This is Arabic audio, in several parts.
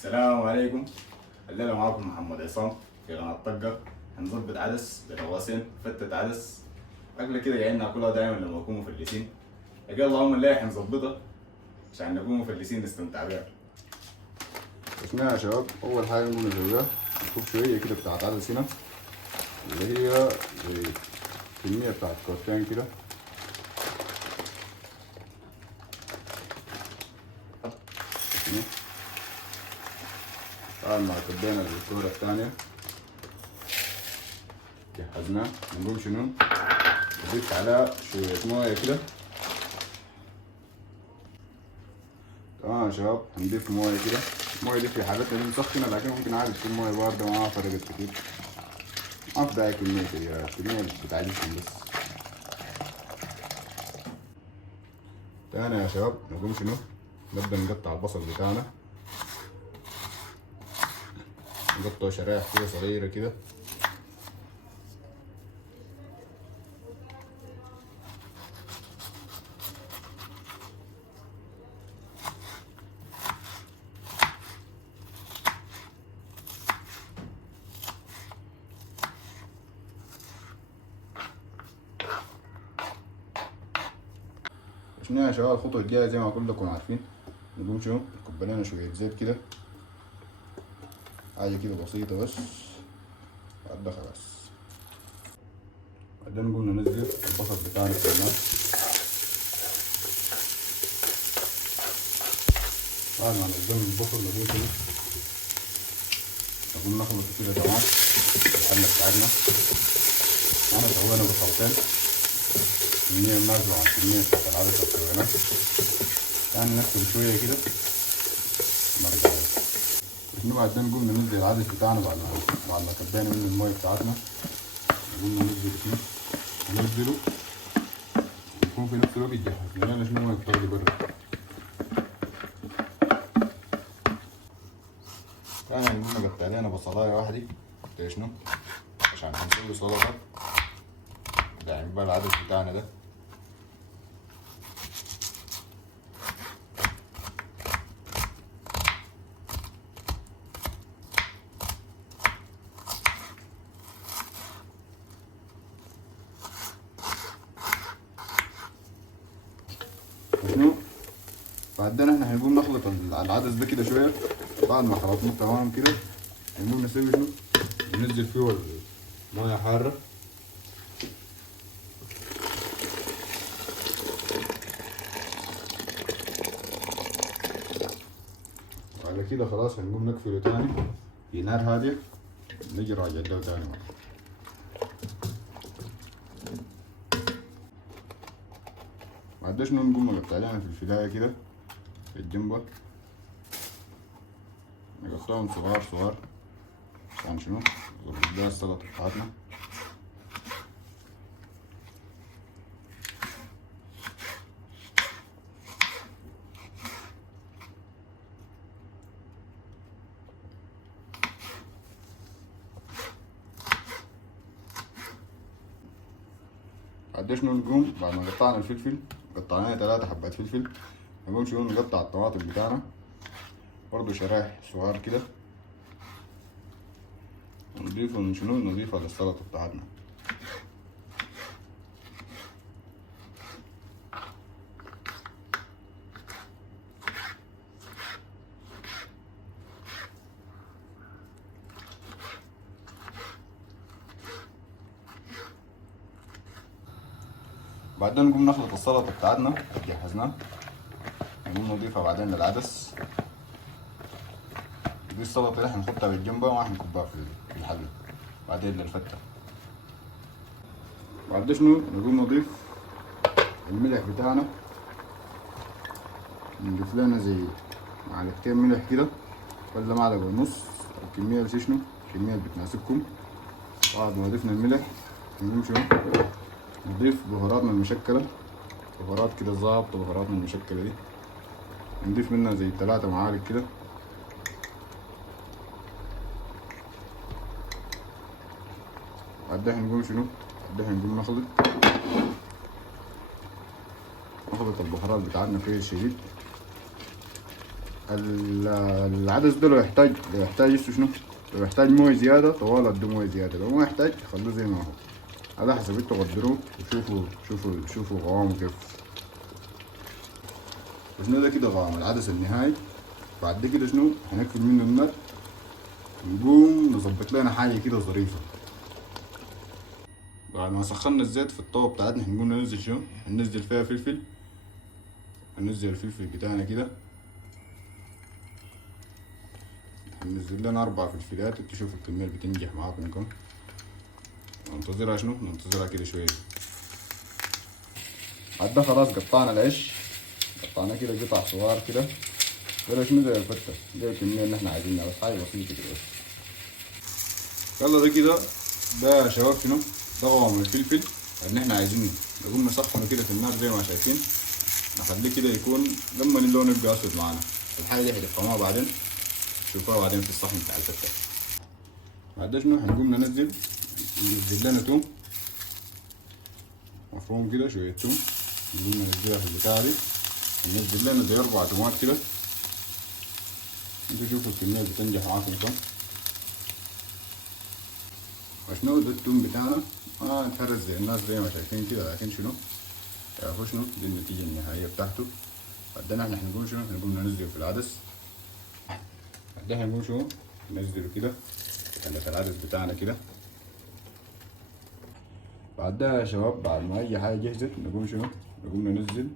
السلام عليكم. الليلة معاكم محمد عصام في قناة طقة. هنظبط عدس برواسين فتة عدس، أكلة كده جايين ناكلها دايما لما نكون مفلسين. لقى اللهم الليلة حنظبطها عشان نكون مفلسين نستمتع بيها. اسمها يا شباب، أول حاجة نقوم نسويها نشوف شوية كده بتاعت عدس هنا، اللي هي زي كمية بتاعت كوتين كده. طبعا مع كبينا الكورة الثانية جهزناه، نقوم شنو نضيف عليها شوية موية كده. تمام يا شباب، هنضيف موية كده. الموية دي في حالتنا دي مسخنة، لكن ممكن عادي تكون موية باردة ما فرقت كتير. ما في داعي كمية كبيرة، الكمية بتعجبكم بس. تاني يا شباب نقوم شنو نبدأ نقطع البصل بتاعنا، نقطعه شرايح كده صغيرة كده. شنو يا شباب الخطوة الجاية زي ما كلكم عارفين، نقوم شنو نكب لنا شوية زيت كده، حاجة كده بسيطة بس. بعد خلاص بعدين نقوم ننزل البصل بتاعنا في الماء. بعد ما نزلنا البصل نقوم شنو نقوم نخلطه كده تمام الحلة بتاعتنا. احنا سوينا بصلتين، كمية مناسبة عن كمية بتاعت العدس اللي سويناه. يعني نكتم شوية كده نرجع شنو. بعدين نقوم ننزل العدس بتاعنا بعد ما كبينا منه المية بتاعتنا. نقوم ننزل شنو ننزله، يكون في نفس الوقت جهز لنا شنو مية بتغلي برا. تاني نقوم نقطع لنا بصلاية واحدة كده شنو عشان هنسوي سلطة داعم بقى العدس بتاعنا ده. شنو بعدين احنا هنقوم نخلط العدس ده كده شوية. بعد ما خلطناه تمام كده هنقوم نسوي شنو ننزل فيه المية حارة. وعلى كده خلاص هنقوم نقفله تاني في نار هادية، نجي راجع له تاني. بعد شنو نقوم نقطع لنا في الفلاية كده في الجنبة، نقطعهم صغار صغار عشان شنو نظبط بيها السلطة بتاعتنا. بعد شنو نقوم بعد ما قطعنا الفلفل، قطعناه 3 حبات فلفل، نقوم شنو نقطع الطماطم بتاعنا برضو شرايح صغار كده، ونضيفه شنو نضيفها للسلطة بتاعتنا. بعدين نقوم نخلط السلطة بتاعتنا جهزناها، نقوم نضيفها بعدين للعدس. دي السلطة اللي هنحطها بالجنبة وما هنكبها في الحلة بعدين للفتة. بعد شنو نقوم نضيف الملح بتاعنا، نضيف لنا زي معلقتين ملح كده ولا معلقة ونص، الكمية اللي شنو الكمية اللي بتناسبكم. بعد ما ضفنا الملح نقوم شنو نضيف بهاراتنا المشكلة، بهارات كده ظابطة بهاراتنا المشكلة دي، نضيف منها زي 3 معالق كده. بعدها نقوم شنو بعدها نقوم نخلط البهارات بتاعتنا كويس شديد. العدس ده لو يحتاج شنو، لو يحتاج مويه زياده طوال ادوا مويه زياده، لو ما يحتاج خلوه زي ما هو، على حسب انتوا قدروه. وشوفوا قوامه كيف. وشنو ده كده قوام العدس النهائي. بعد ده كده شنو هنقفل منه النار، نقوم نظبط لنا حاجه كده ظريفه. بعد ما سخنا الزيت في الطاوه بتاعتنا هنقوم ننزل شنو، هننزل فيها فلفل. هننزل الفلفل بتاعنا كده، هننزل لنا 4 فلفلات. انتوا شوفوا الكمية اللي بتنجح معاكم كم. ننتظرها شنو، ننتظرها كده شوية. بعد ده خلاص قطعنا العيش، قطعناه كده قطع صغار كده، ولا شنو زي الفتة. دي الكمية اللي احنا عايزينها، بس حاجة بسيطة كده بس. يلا ده كده، ده يا شباب شنو، ده قوام الفلفل اللي احنا عايزينه. نقوم نسخنه كده في النار زي ما شايفين، نخليه كده يكون لما اللون يبقى اسود معانا. الحاجة دي هتفهموها بعدين، شوفوها بعدين في الصحن بتاع الفتة. بعد شنو هنقوم ننزل لنا توم مفروم كده، شوية توم نقوم ننزلها في البتاعة دي. ننزل لنا زي 4 تومات كده. انتوا شوفوا الكمية بتنجح معاكم كم. وشنو ده التوم بتاعنا ما نفرز زي الناس زي ما شايفين كده، لكن شنو يعرفوا شنو دي النتيجة النهائية بتاعته. بعدين احنا هنقوم شنو، هنقوم ننزله في العدس. بعدين هنقوم شنو ننزله كده في العدس بتاعنا كده. بعدها يا شباب، بعد ما اي حاجة جهزت نقوم شنو، نقوم ننزل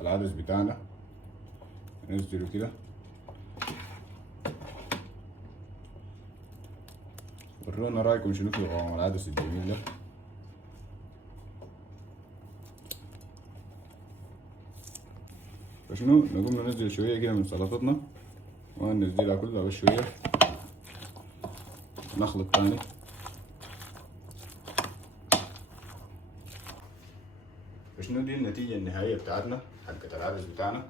العدس بتاعنا، ننزله كده. ورونا رايكم شنو في قوام العدس الجميل ده. فشنو نقوم ننزل شوية كده من سلطتنا، وننزلها كلها بس شوية، نخلط تاني. فشنو دي النتيجة النهائية بتاعتنا حقت العدس بتاعنا،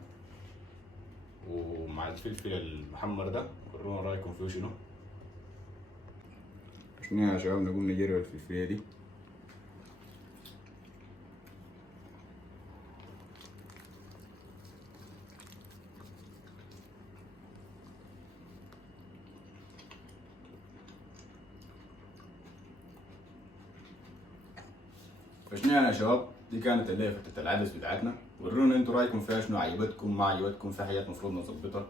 ومع الفلفل المحمر ده. ورونا رايكم فيه شنو. شنو يا شباب، نقوم نجرب الفلفلية دي. فشنو يعني يا شباب، دي كانت اللي هي فتة العدس بتاعتنا. ورونا انتوا رايكم فيها شنو، عجبتكم ما عجبتكم، في حاجات مفروض نظبطها.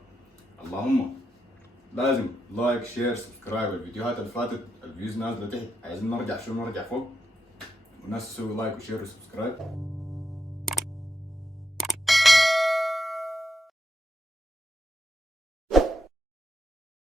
اللهم لازم لايك شير سبسكرايب. الفيديوهات اللي فاتت الفيوز نازله تحت، عايزين نرجع شنو، نرجع فوق، والناس تسوي لايك وشير وسبسكرايب.